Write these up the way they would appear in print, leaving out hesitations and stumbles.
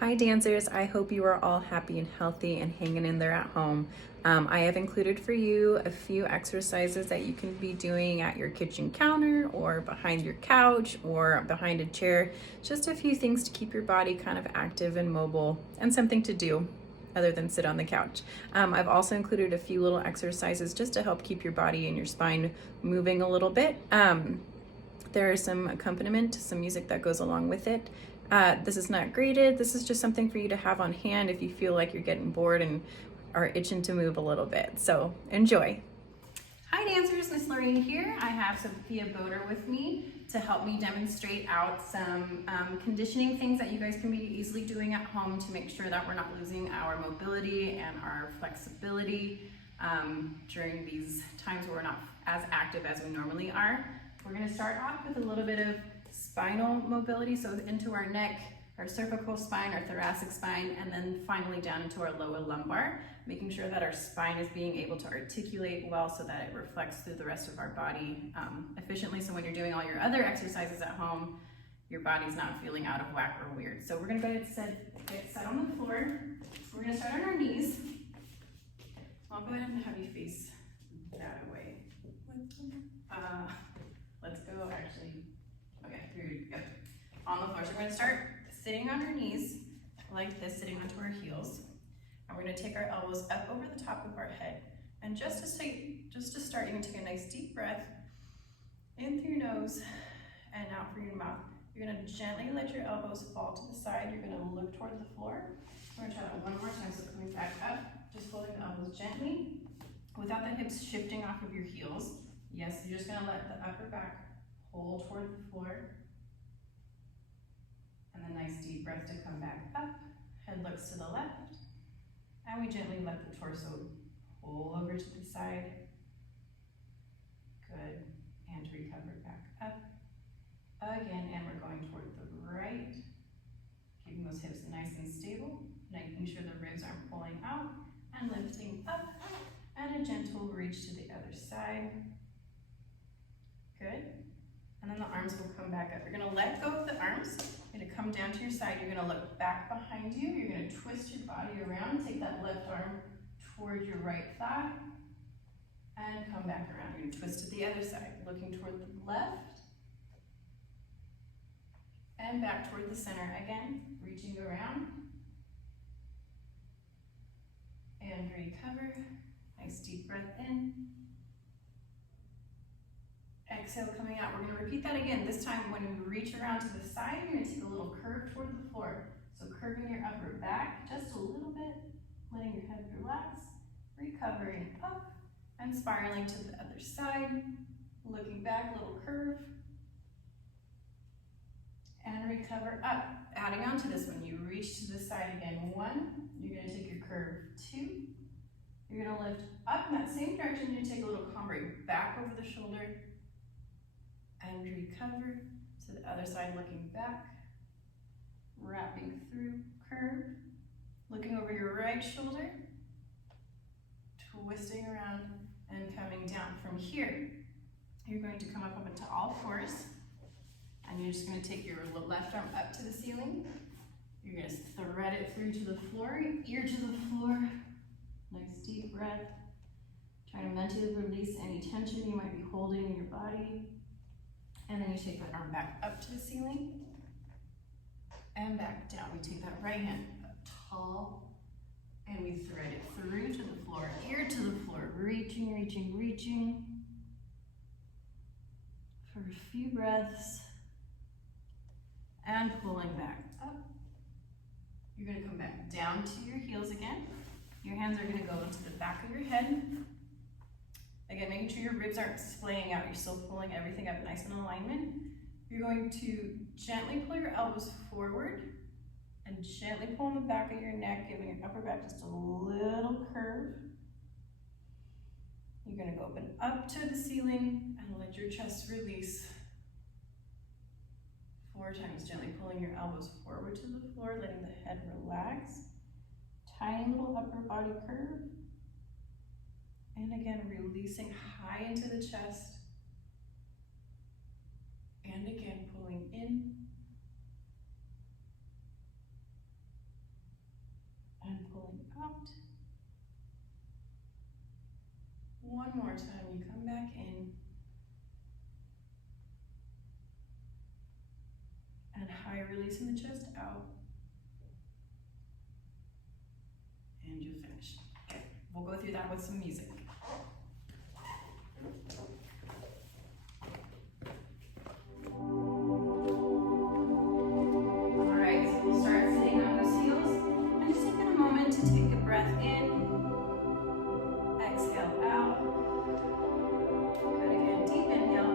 Hi dancers, I hope you are all happy and healthy and hanging in there at home. I have included for you a few exercises that you can be doing at your kitchen counter or behind your couch or behind a chair. Just a few things to keep your body kind of active and mobile and something to do other than sit on the couch. I've also included a few little exercises just to help keep your body and your spine moving a little bit. There is some accompaniment, some music that goes along with it. This is not graded. This is just something for you to have on hand if you feel like you're getting bored and are itching to move a little bit. So enjoy. Hi dancers, Miss Lorraine here. I have Sophia Boder with me to help me demonstrate out some conditioning things that you guys can be easily doing at home to make sure that we're not losing our mobility and our flexibility during these times where we're not as active as we normally are. We're going to start off with a little bit of spinal mobility, so into our neck, our cervical spine, our thoracic spine, and then finally down into our lower lumbar, making sure that our spine is being able to articulate well so that it reflects through the rest of our body efficiently. So when you're doing all your other exercises at home, your body's not feeling out of whack or weird. So we're going to go ahead and get set on the floor. We're going to start on our knees. I'll go ahead and have you face that way. Let's go actually. Okay, here we go. On the floor. So we're going to start sitting on our knees like this, sitting onto our heels. And we're going to take our elbows up over the top of our head. And just to start, you're going to take a nice deep breath in through your nose and out through your mouth. You're going to gently let your elbows fall to the side. You're going to look toward the floor. We're going to try that one more time. So coming back up, just folding the elbows gently without the hips shifting off of your heels. Yes, you're just going to let the upper back pull toward the floor. And then nice deep breath to come back up. Head looks to the left. And we gently let the torso pull over to the side. Good. And recover back up. Again, and we're going toward the right. Keeping those hips nice and stable. Making sure the ribs aren't pulling out. And lifting up. And a gentle reach to the other side. Good. And then the arms will come back up. You're going to let go of the arms. You're going to come down to your side. You're going to look back behind you. You're going to twist your body around. Take that left arm toward your right thigh. And come back around. You're going to twist to the other side. Looking toward the left. And back toward the center again. Reaching around. And recover. Nice deep breath in. Exhale coming out. We're going to repeat that again. This time when we reach around to the side, you're going to take a little curve toward the floor. So curving your upper back just a little bit, letting your head relax, recovering up, and spiraling to the other side. Looking back, little curve. And recover up. Adding on to this one, you reach to the side again. 1, you're going to take your curve. 2, you're going to lift up in that same direction. You're going to take a little combre back over the shoulder. And recover to the other side, looking back, wrapping through, curve, looking over your right shoulder, twisting around and coming down. From here, you're going to come up into all fours, and you're just going to take your left arm up to the ceiling. You're going to thread it through to the floor, ear to the floor. Nice deep breath. Try to mentally release any tension you might be holding in your body. And then you take that arm back up to the ceiling and back down. We take that right hand up tall and we thread it through to the floor, ear to the floor, reaching, reaching, reaching for a few breaths and pulling back up. You're going to come back down to your heels again. Your hands are going to go into the back of your head. Again, making sure your ribs aren't splaying out. You're still pulling everything up nice in alignment. You're going to gently pull your elbows forward and gently pull in the back of your neck, giving your upper back just a little curve. You're going to go open up to the ceiling and let your chest release. 4 times, gently pulling your elbows forward to the floor, letting the head relax. Tiny little upper body curve. And again, releasing high into the chest. And again, pulling in One more time, you come back in. And high release in the chest, out. And you'll finish. Okay, we'll go through that with some music. All right, so we'll start sitting on those heels. And just taking a moment to take a breath in. Exhale out. Good, again, deep inhale.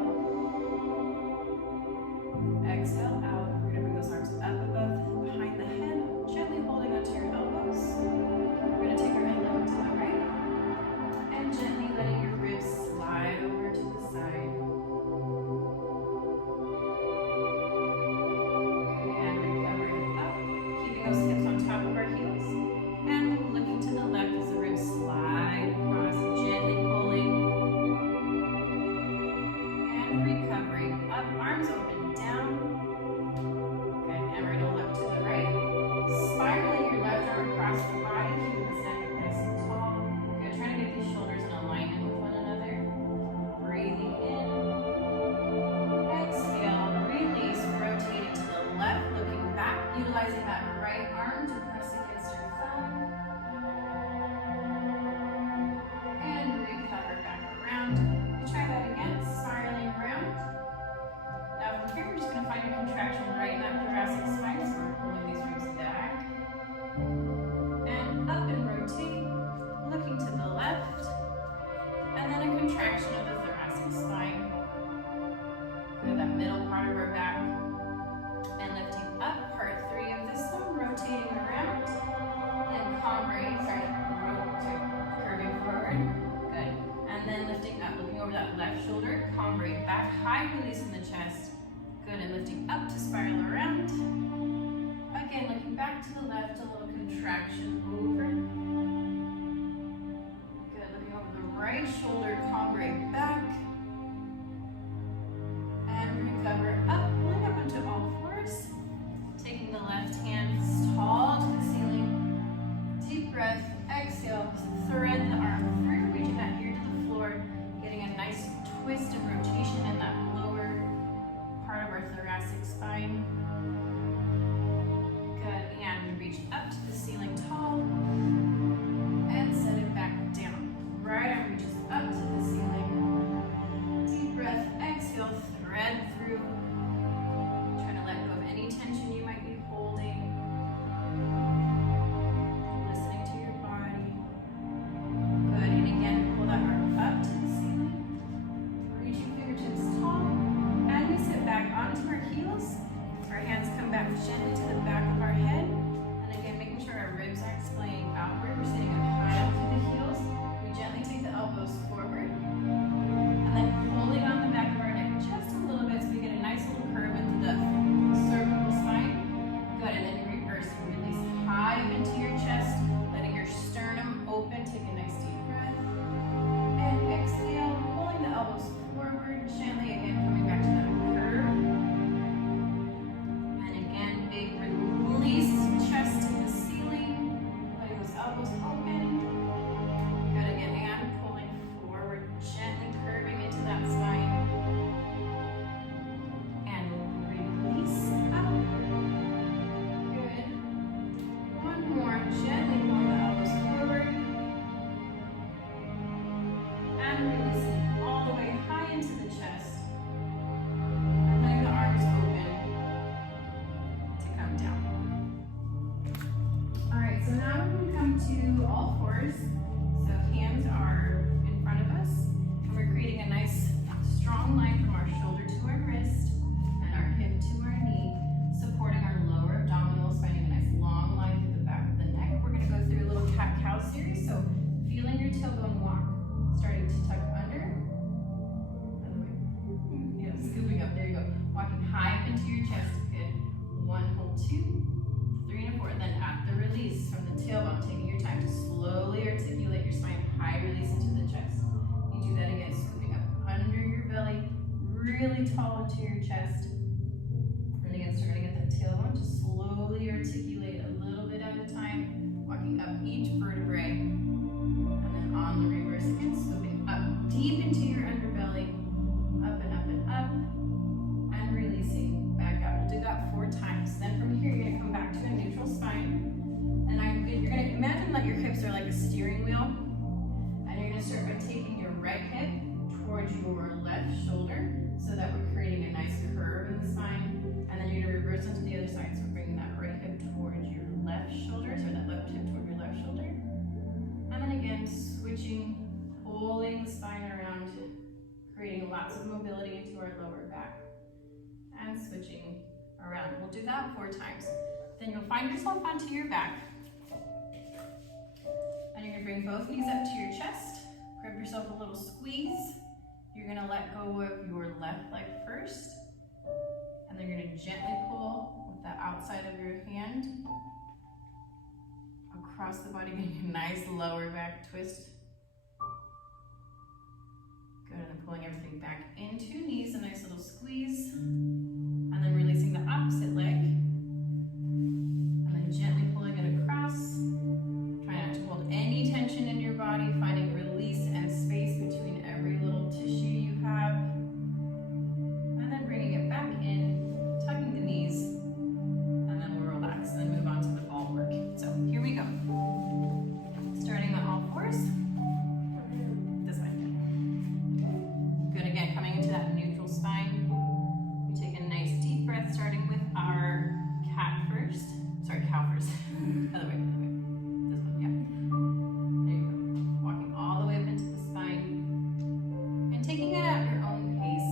Exhale out. We're gonna bring those arms up above, behind the head, gently holding onto your elbows. We're gonna take our head level to the right, and gently letting your ribs slide over to the side. Okay, and recovering up, keeping those hips on top of our heels, and looking to the left as the ribs slide across, gently pulling, and recovering up, arms open, down. Good, and we're gonna look to the right, spiraling your left arm across the body, keeping this neck nice and tall. Good, trying to get these shoulders in alignment with one another. Breathing in, exhale, release, rotating to the left, looking back, utilizing that right arm to press against your thumb. And recover back around. Try that again, spiraling around. Now from here, we're just going to find a contraction right in that thoracic spine, so we're pulling these ribs back. And up and rotate, looking to the left. And then a contraction of the thoracic spine. Good, that middle part of our back. And lifting up, part 3 of this one, rotating around. And curving forward. Good. And then lifting up, looking over that left shoulder, cambre back, high release in the chest. Good, and lifting up to spiral around. Again, looking back to the left, a little contraction over. Good, looking over the right shoulder, cambre back. And recover up, pulling up onto all fours. Taking the left hand tall to the ceiling. Deep breath, exhale, thread the arm through, reaching that ear to the floor, getting a nice twist and rotation in that lower part of our thoracic spine. Good, and we reach up to the ceiling tall, and set it back down. Right arm reaches up to the ceiling. Deep breath, exhale, thread through. Try to let go of any tension you might be holding. Listening to your body. Good, and again, pull that arm up to the ceiling. Reaching fingertips tall. And we sit back onto our heels. Our hands come back gently to the back of our head. And again, making sure our ribs aren't splaying outward. We're sitting up high up to the heels. We gently take the elbows forward. And then pulling on the back of our neck just a little bit so we get a nice little curve into the cervical spine. Good, and then you reverse and release high up into your chest, letting your sternum open. Take a nice deep breath. And exhale, pulling the elbows forward, gently again coming back to that curve. And again, big release, chest to the ceiling, letting those elbows open. Good, again, and pulling forward, gently curving into that spine. And release up. Good. One more, gently pulling the elbows forward. And releasing all the way high into the chest. And letting the arms open to come down. All right, so now we're going to come to all fours. So hands are in front of us. And we're creating a nice strong line from our shoulder to our wrist and our hip to our knee, supporting our lower abdominals, finding a nice long line through the back of the neck. We're going to go through a little cat-cow series. So feeling your tailbone walk, starting to tuck under. Other way. Yeah, scooping up. There you go. Walking high up into your chest. Good. 1, hold 2, 3, and 4. Then at the release from the tailbone, taking your time to slowly articulate your spine, high release into the chest. You do that again, scooping up under your belly, really tall into your chest. And again, starting at that tailbone to slowly articulate a little bit at a time, walking up each vertebrae. And then on the reverse again, scooping up like a steering wheel. And you're gonna start by taking your right hip towards your left shoulder so that we're creating a nice curve in the spine. And then you're gonna reverse onto the other side. So bringing that right hip towards your left shoulder, so that left hip toward your left shoulder. And then again, switching, pulling the spine around, creating lots of mobility into our lower back. And switching around. We'll do that 4 times. Then you'll find yourself onto your back. And you're gonna bring both knees up to your chest. Grab yourself a little squeeze. You're gonna let go of your left leg first. And then you're gonna gently pull with the outside of your hand across the body, getting a nice lower back twist. Good, and then pulling everything back into knees, a nice little squeeze. And then releasing the opposite leg. And then gently pulling it across. Try not to hold any tension in your body, finding release and space between every little tissue you have. And then bringing it back in, tucking the knees, and then we'll relax and move on to the ball work. So here we go. Starting on all fours. This way. Good, again, coming into that neutral spine. We take a nice deep breath, starting with our cat first. Sorry, cow first. Other way, other way. This one, yeah. There you go. Walking all the way up into the spine. And taking it at your own pace,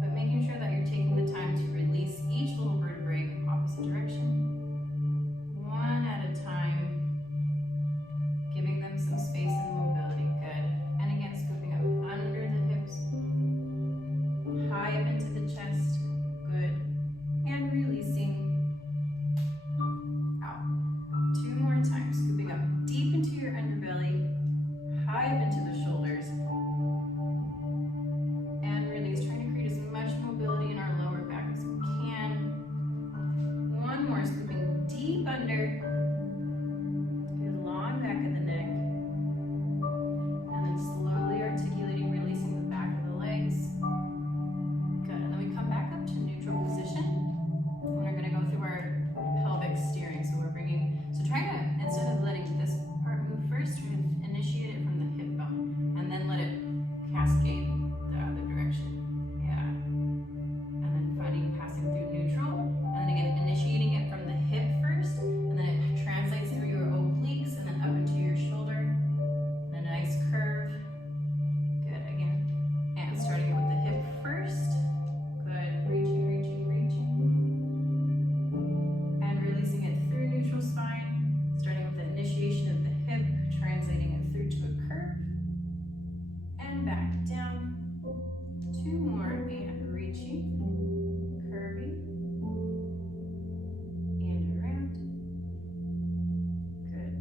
but making sure that you're taking the time to release each little vertebrae opposite direction. One at a time. Giving them some space and mobility. Good. And again, scooping up under the hips. High up into the chest. Good. And releasing out. 2 more times. Scooping up deep into your underbelly. High up into the shoulders. And release. Trying to create as much mobility in our lower back as we can. 1 more. Scooping deep under. Good. Long back of the neck. And then slowly articulating, releasing the back of the legs. Good. And then we come back up to neutral position. And we're going to go through our pelvic steering. So we're bringing, so try to, instead of letting this part move first, we're going to initiate it from the hip bone. And then let it cascade the other direction. Yeah. And then finding passing through neutral. And then again, initiating it from the hip first. And then it translates through your obliques and then up into your shoulder. And a nice curve. Good, again. And starting it with the hip first. Good, reaching, reaching, reaching. And releasing it through neutral spine. Starting with the initiation of the hip, translating it through to a curve. And back down. 2 more, and reaching. Curving. And around. Good.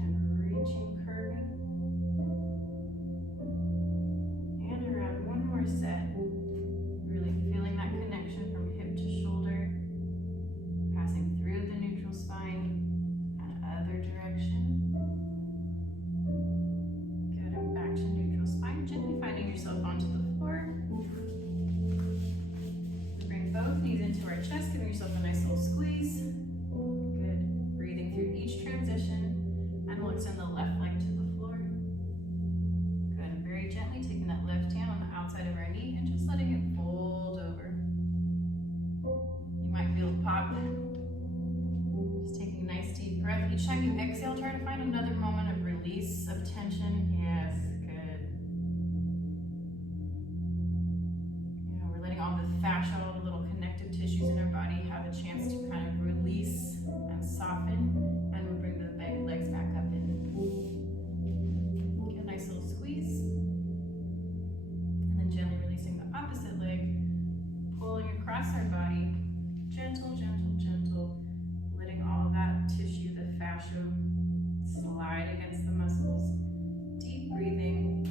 And reaching, curving. And around. 1 more set. Really feeling that connection from hip to shoulder. Passing through the neutral spine and other direction. Good. And back to neutral spine. Gently finding yourself onto the floor. Bring both knees into our chest, giving yourself a nice little squeeze. Good. Breathing through each transition. And we'll extend the left leg to the floor. Good. And very gently taking that left hand on the outside of our knee and just letting it fold over. You might feel it pop. Just taking a nice deep breath. Each time you exhale, try to find another moment of release, of tension. Yes, good. Yeah, we're letting all the fascia, all the little connective tissues in our body have a chance to kind of release and soften. And we'll bring the legs back up in. Get a nice little squeeze. And then gently releasing the opposite leg. Pulling across our body. Gentle, gentle, gentle. Letting all of that tissue, the fascia, slide against the muscles. Deep breathing.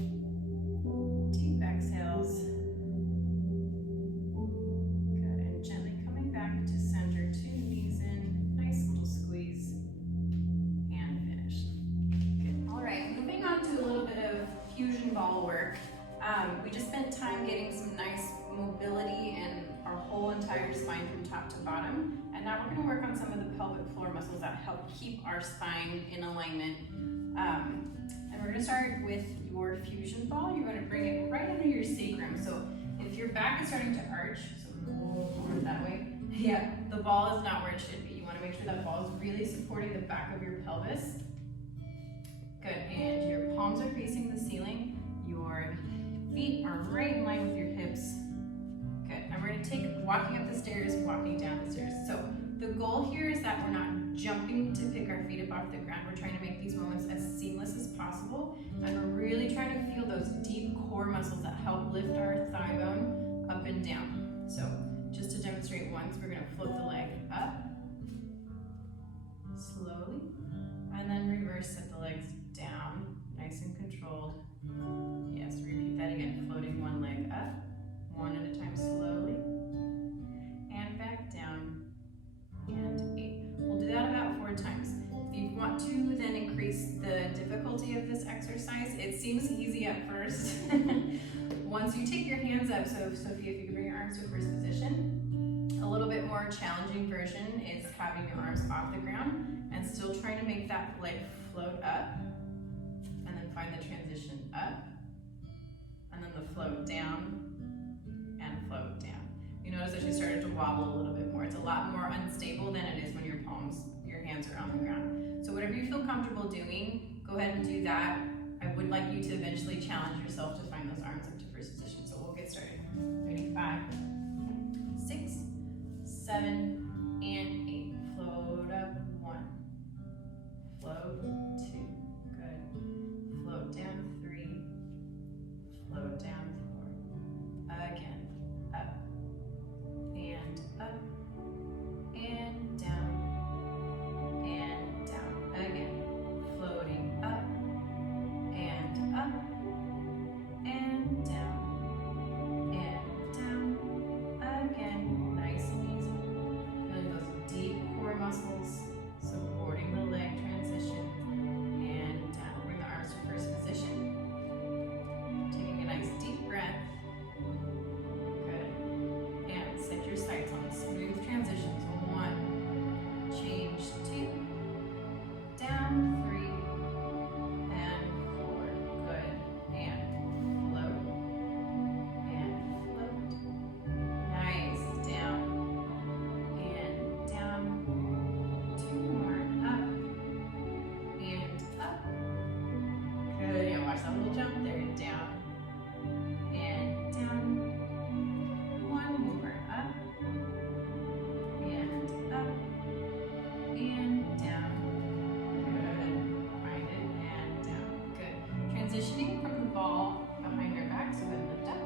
Deep exhales. Good. And gently coming back to center. 2 knees in. Nice little squeeze. And finished. Good. All right, moving on to a little bit of fusion ball work. We just spent time getting some nice mobility in our whole entire spine from top to bottom. And now we're going to work on some of the pelvic floor muscles that help keep our spine in alignment And we're gonna start with your fusion ball. You're gonna bring it right under your sacrum. So if your back is starting to arch, so roll forward that way. Yeah, the ball is not where it should be. You wanna make sure that ball is really supporting the back of your pelvis. Good, and your palms are facing the ceiling. Your feet are right in line with your hips. Good, and we're gonna take walking up the stairs, walking down the stairs. So the goal here is that we're not jumping to pick our feet up off the ground. We're trying to make these moments as seamless as possible. And we're really trying to feel those deep core muscles that help lift our thigh bone up and down. So just to demonstrate once, we're gonna float the leg up, slowly, and then reverse, set the legs down, nice and controlled. Yes, repeat that again, floating one leg up, one at a time slowly, and back down, and 8. We'll do that about 4 times. If you want to then increase the difficulty of this exercise, it seems easy at first. Once you take your hands up, so Sophia, if you can bring your arms to a first position, a little bit more challenging version is having your arms off the ground and still trying to make that leg float up, and then find the transition up, and then the float down, and float down. You notice that she started to wobble a little bit more. It's a lot more unstable than it is when your hands are on the ground. So whatever you feel comfortable doing, go ahead and do that. I would like you to eventually challenge yourself to find those arms up to first position. So we'll get started. Ready? 5, 6, 7, and 8. Float up 1. Float 2. Good. Float down 3. Float down 4. Again. Up. And up. And down. And down. Again. Floating up. And up. And down. And down. Again. Nice and easy. Feeling those deep core muscles supporting the leg transition. And down. Bring the arms to first position. Taking a nice deep breath. Good. And set your sights on the smooth transitions. 1. Change 2. Down 3. And 4. Good. And float. And float. Nice. Down. And down. 2 more. Up. And up. Good. Yeah, watch that little jump there. Down. And down. 1 more. Up. And up. And down. Good. Find it and down. Good. Transitioning from the ball behind our back, so then lift up.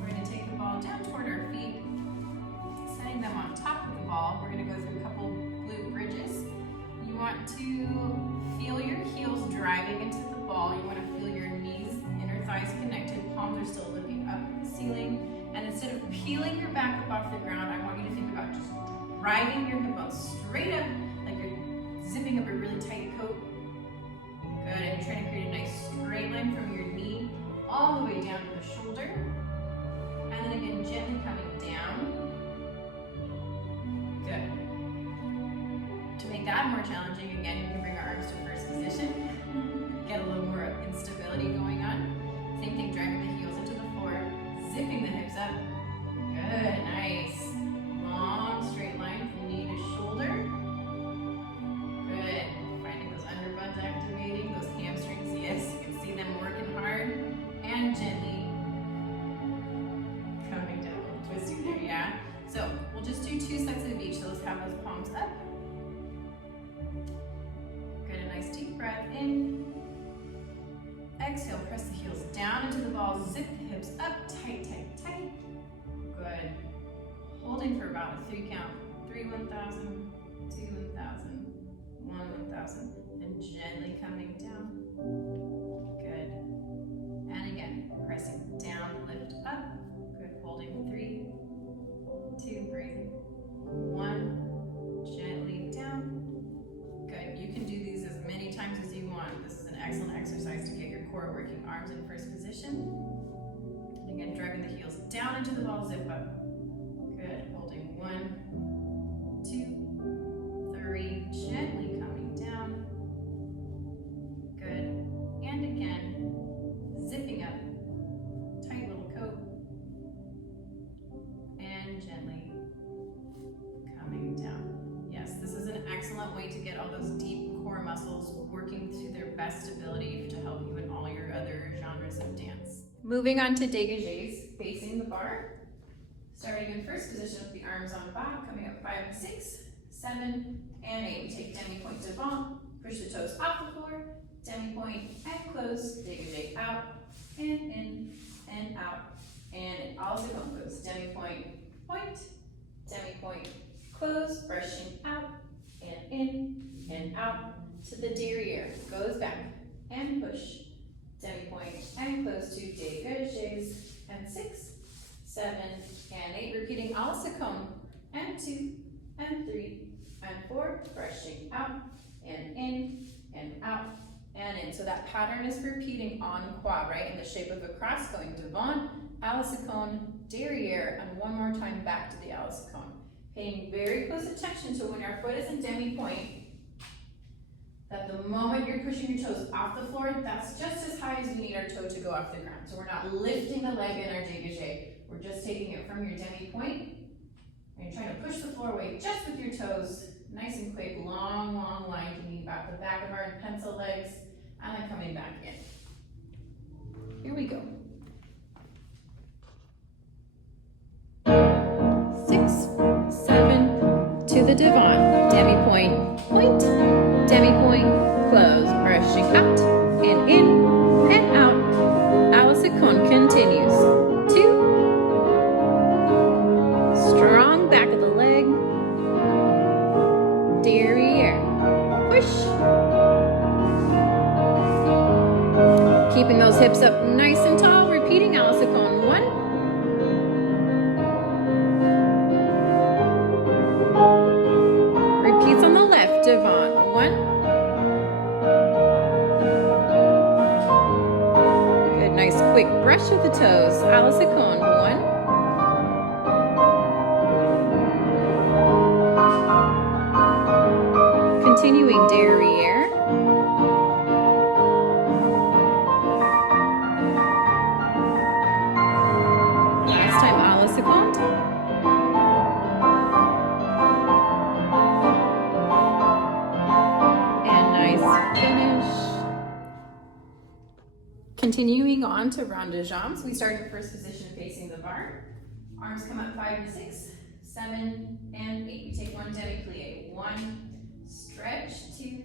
We're going to take the ball down toward our feet, setting them on top of the ball. We're going to go through a couple glute bridges. You want to feel your heels driving into the ball. You want to feel your knees, inner thighs connected. Palms are still looking up at the ceiling. And instead of peeling your back up off the ground, I want you to think about just driving your hip bones straight up, like you're zipping up a really tight coat. Good, and you're trying to create a nice straight line from your knee all the way down to the shoulder. And then again, gently coming down. Good. To make that more challenging, again, you can bring our arms to first position. Get a little more instability going on. Same thing, driving the heels into the floor, zipping the hips up. Good, nice. Long straight line from knee to shoulder. Good. Finding those underbuns activating, those hamstrings. Yes, you can see them working hard. And gently coming down. A little twisty there, yeah? So we'll just do 2 sets of each. So let's have those palms up. Good, a nice deep breath in. Exhale, press the heels down into the ball. Zip the hips up, tight, tight, tight. Good. Holding for about a 3 count. 3, 1,000, 2, 1,000, 1, 1,000. And gently coming down. Good. And again, pressing down, lift up. Good. Holding 3, 2, breathing. 1, gently down. Good. You can do these as many times as you want. This is an excellent exercise to get your core working. Arms in first position. And again, driving the heels down into the ball, zip up. Good. Holding 1, 2, 3. Gently coming down. Good. excellent way to get all those deep core muscles working to their best ability to help you in all your other genres of dance. Moving on to dégagés, facing the bar. Starting in first position with the arms on back, coming up 5 and 6, 7, and 8. We take demi-point devant, push the toes off the floor, demi-point and close, dégagé out, and in, and out, and it also goes demi-point, point, demi-point, close, brushing out, and in, and out, to the derriere, goes back, and push, demi-point, and close to dégagés, and 6, 7, and 8, repeating à la seconde, and 2, and 3, and 4, brushing out, and in, and out, and in. So that pattern is repeating en croix, right, in the shape of a cross, going devant, à la seconde, derrière, and one more time back to the à la seconde. Paying very close attention to when our foot is in demi-point, that the moment you're pushing your toes off the floor, that's just as high as we need our toe to go off the ground. So we're not lifting the leg in our dégagé. We're just taking it from your demi-point, and you're trying to push the floor away just with your toes, nice and quick, long, long line, thinking about the back of our pencil legs, and then coming back in. Here we go. 6, 7, to the devant, demi-point, point, demi-point, close, brushing out, and in, and out, à la seconde continues. 2, strong back of the leg, derriere, push. Keeping those hips up nice and tall, repeating à la seconde. 1, repeats on the left, devant. 1, good, nice quick brush with the toes, à la seconde. 1, continuing derriere, last time à la seconde, and nice finish. Continuing on to rond de jambes, we start in first position facing the bar. Arms come up 5 and 6, 7, and 8. We take 1 demi-plie, 1, stretch, 2,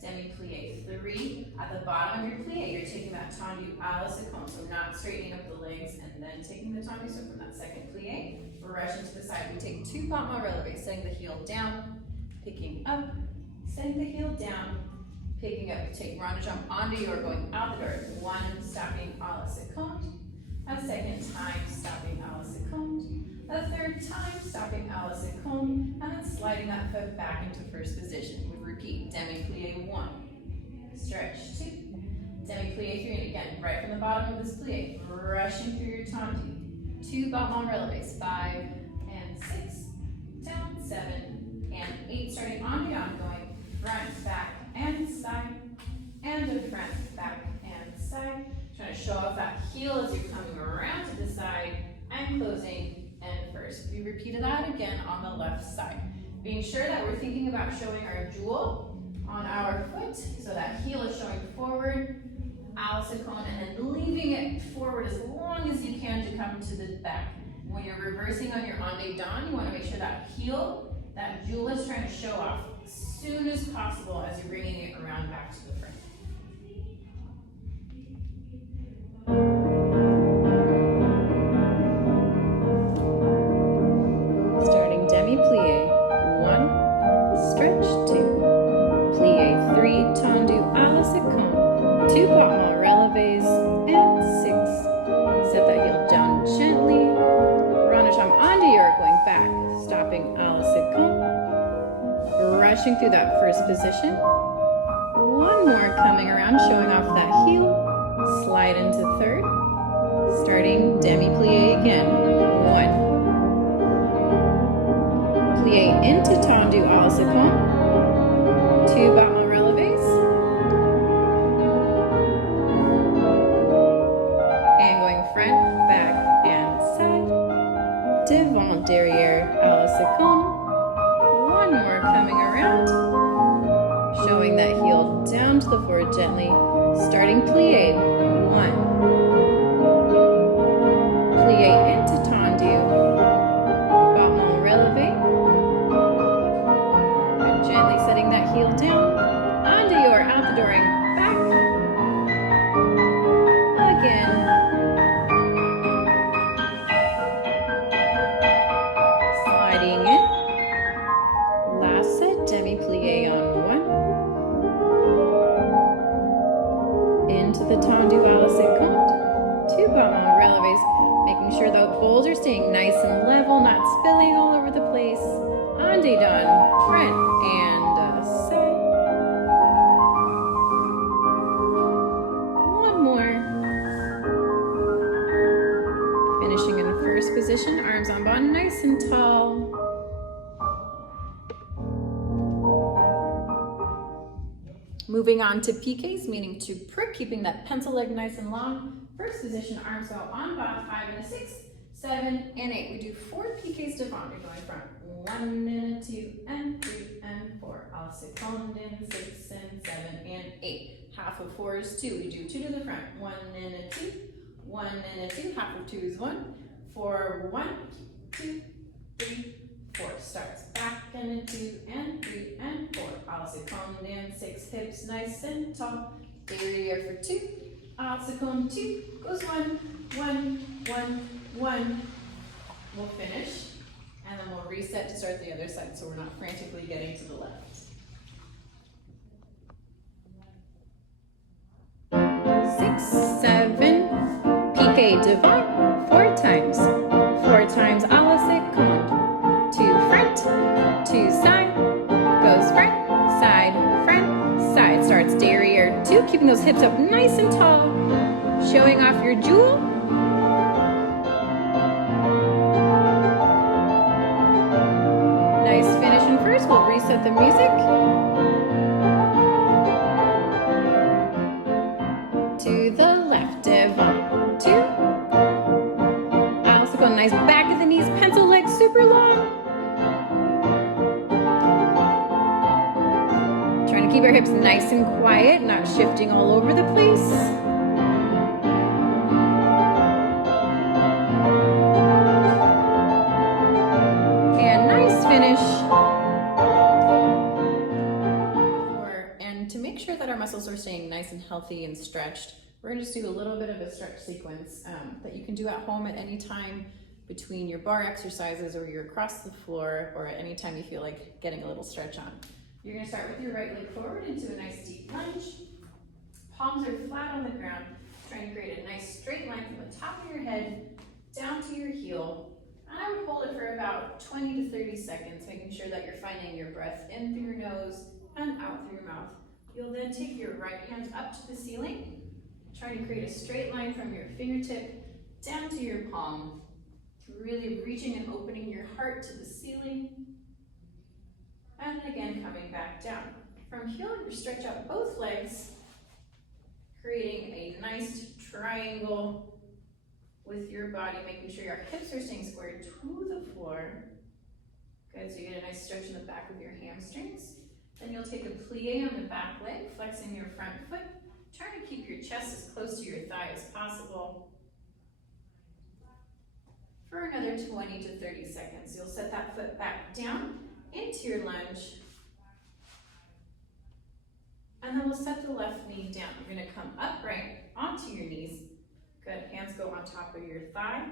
demi-plie, 3. At the bottom of your plie, you're taking that tendu à la seconde, so not straightening up the legs and then taking the tendu. So from that second plie, brushing to the side. We take 2 battements relevés, setting the heel down, picking up, setting the heel down, picking up. Take rond de jambe onto your going out the door. 1, stopping à la seconde. A second time, stopping à la seconde. A third time, stopping à la seconde, and then sliding that foot back into first position. We repeat, demi-plie 1, stretch 2, demi-plie 3, and again, right from the bottom of this plie, brushing through your tendu. 2 battements relevés, 5 and 6, down, 7 and 8, starting on the on, going front, back, and side, and a front, back, and side. Trying to show off that heel as you're coming around to the side and closing and first. We repeated that again on the left side. Being sure that we're thinking about showing our jewel on our foot, so that heel is showing forward, à la seconde, and then leaving it forward as long as you can to come to the back. When you're reversing on your en dedans, you want to make sure that heel, that jewel is trying to show off as soon as possible as you're bringing it around back to the front. Starting demi-plie, 1, stretch, 2, plie 3, tendu à la seconde, 2 battements relevés, and 6. Set that heel down gently, rond de jambe onto your going back, stopping à la seconde, brushing through that first position. 1 more coming around, showing off that heel, slide into third, starting demi-plie again, 1, plie into tendu à la seconde, 2 battements relevés, and going front, back, and side, devant, derrière, à la seconde, 1 more coming around, sliding plie, 1. Plie into tendu, battement relevé. Good, gently setting that heel down. Onto your out the door and back. Again. Sliding in. Last set, demi-plie on 1. Into the tendu à la seconde. 2 battements relevés, making sure the bowls are staying nice and level, not spilling all over the place. Ande done, front and side. One more. Finishing in the first position, arms en bas, nice and tall. Moving on to piqués, meaning to prick, keeping that pencil leg nice and long. First position, arms go en bas, 5 and a 6, 7 and 8. We do 4 piqués devant. We're going from 1 and a 2 and 3 and 4. A seconde and 6 and 7 and 8. Half of 4 is 2. We do 2 to the front. 1 and a 2, 1 and a 2. Half of 2 is 1. 4, 1, 2, 3, 4. Starts back and a 2 and 3 and 4. A seconde and 6. Hips nice and tall. Derriere for 2. A seconde 2 goes 1, 1, 1, 1. We'll finish, and then we'll reset to start the other side so we're not frantically getting to the left. 6, 7, piqué devant, 4 times. 4 times à la seconde. 2 front, 2 side, goes front, side, starts derriere 2, keeping those hips up nice and tall, showing off your jewel. Nice finish in first, we'll reset the music. To the left, devant 2. Also go nice back of the knees, pencil leg super long. Keep our hips nice and quiet, not shifting all over the place. And nice finish. And to make sure that our muscles are staying nice and healthy and stretched, we're going to just do a little bit of a stretch sequence that you can do at home at any time between your bar exercises or you're across the floor or at any time you feel like getting a little stretch on. You're going to start with your right leg forward into a nice deep lunge. Palms are flat on the ground, trying to create a nice straight line from the top of your head down to your heel. And I would hold it for about 20 to 30 seconds, making sure that you're finding your breath in through your nose and out through your mouth. You'll then take your right hand up to the ceiling, trying to create a straight line from your fingertip down to your palm, really reaching and opening your heart to the ceiling. And then again, coming back down. From here, you stretch out both legs, creating a nice triangle with your body, making sure your hips are staying squared to the floor. Good, so you get a nice stretch in the back of your hamstrings. Then you'll take a plie on the back leg, flexing your front foot, trying to keep your chest as close to your thigh as possible. For another 20 to 30 seconds, you'll set that foot back down into your lunge, and then we'll set the left knee down. You're going to come upright onto your knees. Good, hands go on top of your thigh.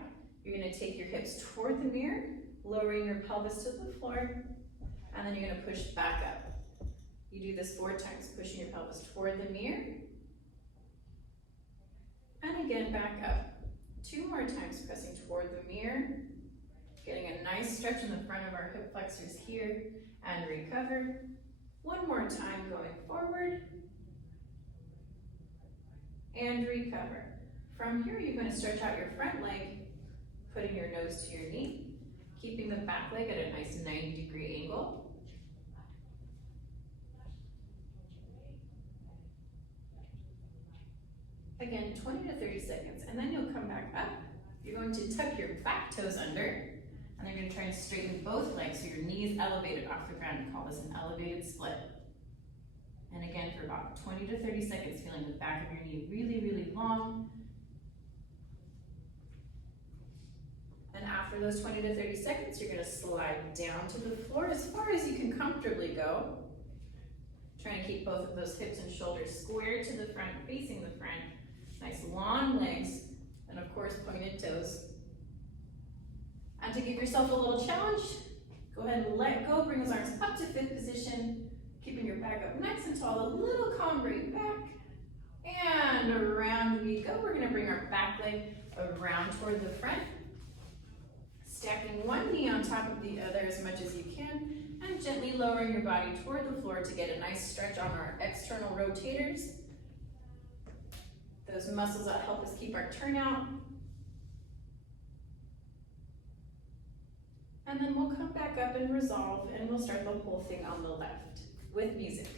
You're going to take your hips toward the mirror, lowering your pelvis to the floor, and then you're going to push back up. You do this 4 times, pushing your pelvis toward the mirror, and again back up. 2 more times, pressing toward the mirror, getting a nice stretch in the front of our hip flexors here, and recover. 1 more time, going forward, and recover. From here, you're going to stretch out your front leg, putting your nose to your knee, keeping the back leg at a nice 90-degree angle. Again, 20 to 30 seconds, and then you'll come back up. You're going to tuck your back toes under, and then you're going to try and straighten both legs so your knees elevated off the ground. We call this an elevated split. And again, for about 20 to 30 seconds, feeling the back of your knee really, really long. And after those 20 to 30 seconds, you're gonna slide down to the floor as far as you can comfortably go. Trying to keep both of those hips and shoulders square to the front, facing the front. Nice long legs, and of course, pointed toes. And to give yourself a little challenge, go ahead and let go, bring those arms up to fifth position, keeping your back up nice and tall, a little cambrai back, and around we go. We're gonna bring our back leg around toward the front, stacking one knee on top of the other as much as you can, and gently lowering your body toward the floor to get a nice stretch on our external rotators. Those muscles that help us keep our turnout. And then we'll come back up and resolve, and we'll start the whole thing on the left with music.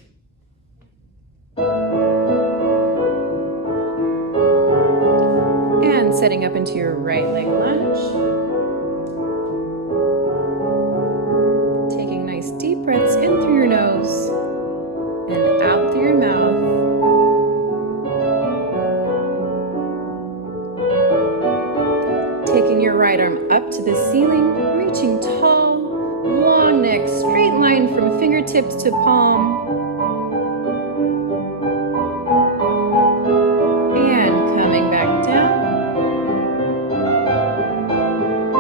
And setting up into your right leg lunge. Taking nice deep breaths in through your nose and out through your mouth. Taking your right arm up to the ceiling, reaching tall, long neck, straight line from fingertips to palm. And coming back down.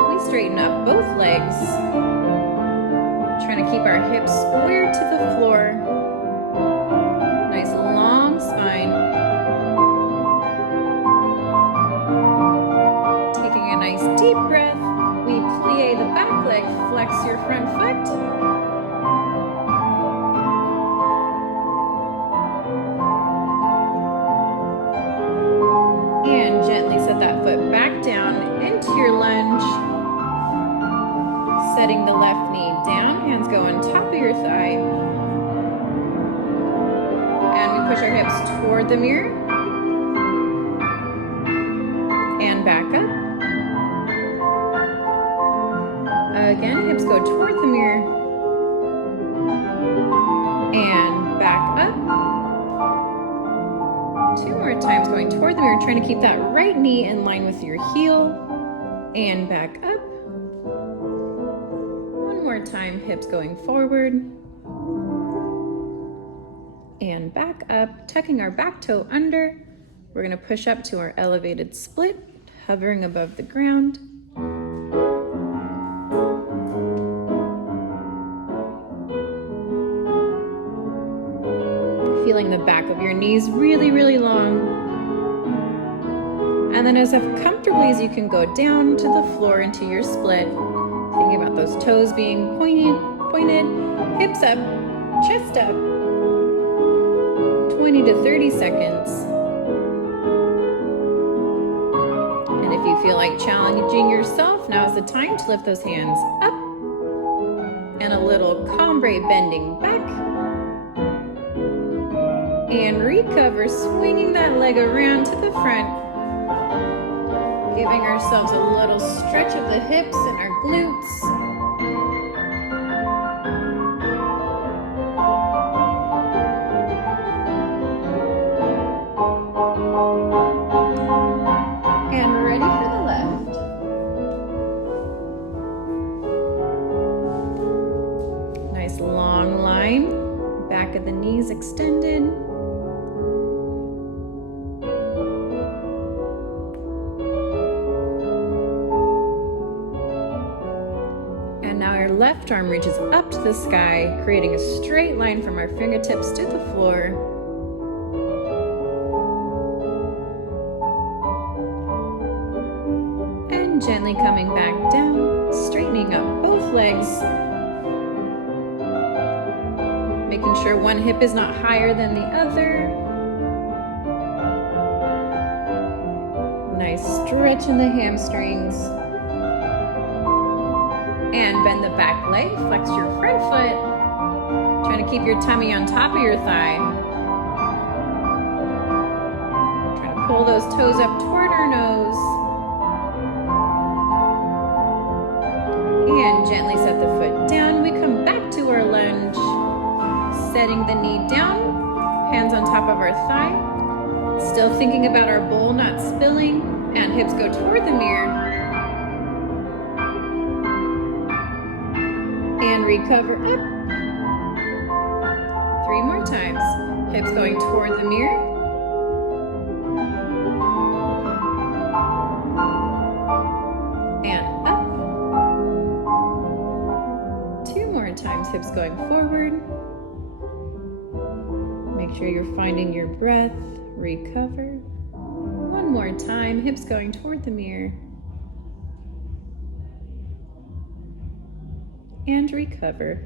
We straighten up both legs, trying to keep our hips square to the floor. Nice long spine. Nice deep breath. We plie the back leg, flex your front foot. And gently set that foot back down into your lunge. Setting the left knee down, hands go on top of your thigh. And we push our hips toward the mirror. And back up. Again, hips go toward the mirror. And back up. 2 more times going toward the mirror, trying to keep that right knee in line with your heel. And back up. 1 more time, hips going forward. And back up, tucking our back toe under. We're gonna push up to our elevated split, hovering above the ground. Feeling the back of your knees really, really long. And then as comfortably as you can go down to the floor into your split, thinking about those toes being pointed, hips up, chest up, 20 to 30 seconds. And if you feel like challenging yourself, now is the time to lift those hands up and a little cambrai bending back. And recover, swinging that leg around to the front, giving ourselves a little stretch of the hips and our glutes. And ready for the left. Nice long line, back of the knees extended. Left arm reaches up to the sky, creating a straight line from our fingertips to the floor. And gently coming back down, straightening up both legs. Making sure one hip is not higher than the other. Nice stretch in the hamstrings. And bend the back leg, flex your front foot. Trying to keep your tummy on top of your thigh. Trying to pull those toes up toward our nose. And gently set the foot down. We come back to our lunge. Setting the knee down. Hands on top of our thigh. Still thinking about our bowl not spilling, and hips go toward the mirror. And recover up. 3 more times. Hips going toward the mirror. And up. 2 more times, hips going forward. Make sure you're finding your breath. Recover. 1 more time, hips going toward the mirror. And recover.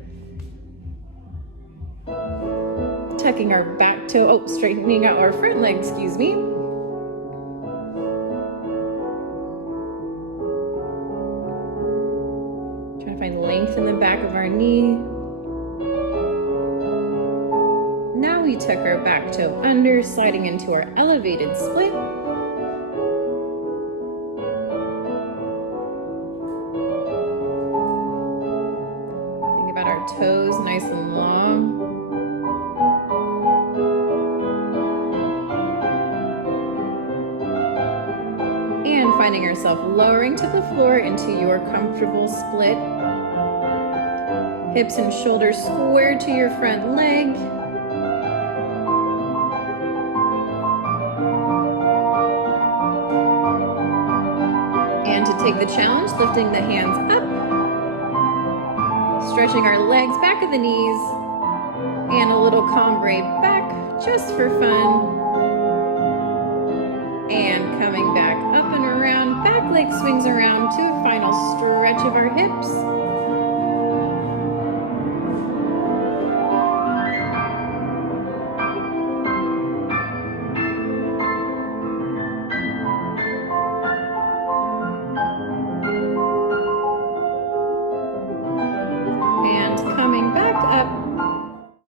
Tucking our back toe, straightening out our front leg, excuse me. Trying to find length in the back of our knee. Now we tuck our back toe under, sliding into our elevated split. Think about our toes nice and long. And finding ourselves lowering to the floor into your comfortable split. Hips and shoulders square to your front leg. Take the challenge, lifting the hands up, stretching our legs back at the knees, and a little cambray back just for fun. Coming back up and around, back leg swings around to a final stretch of our hips.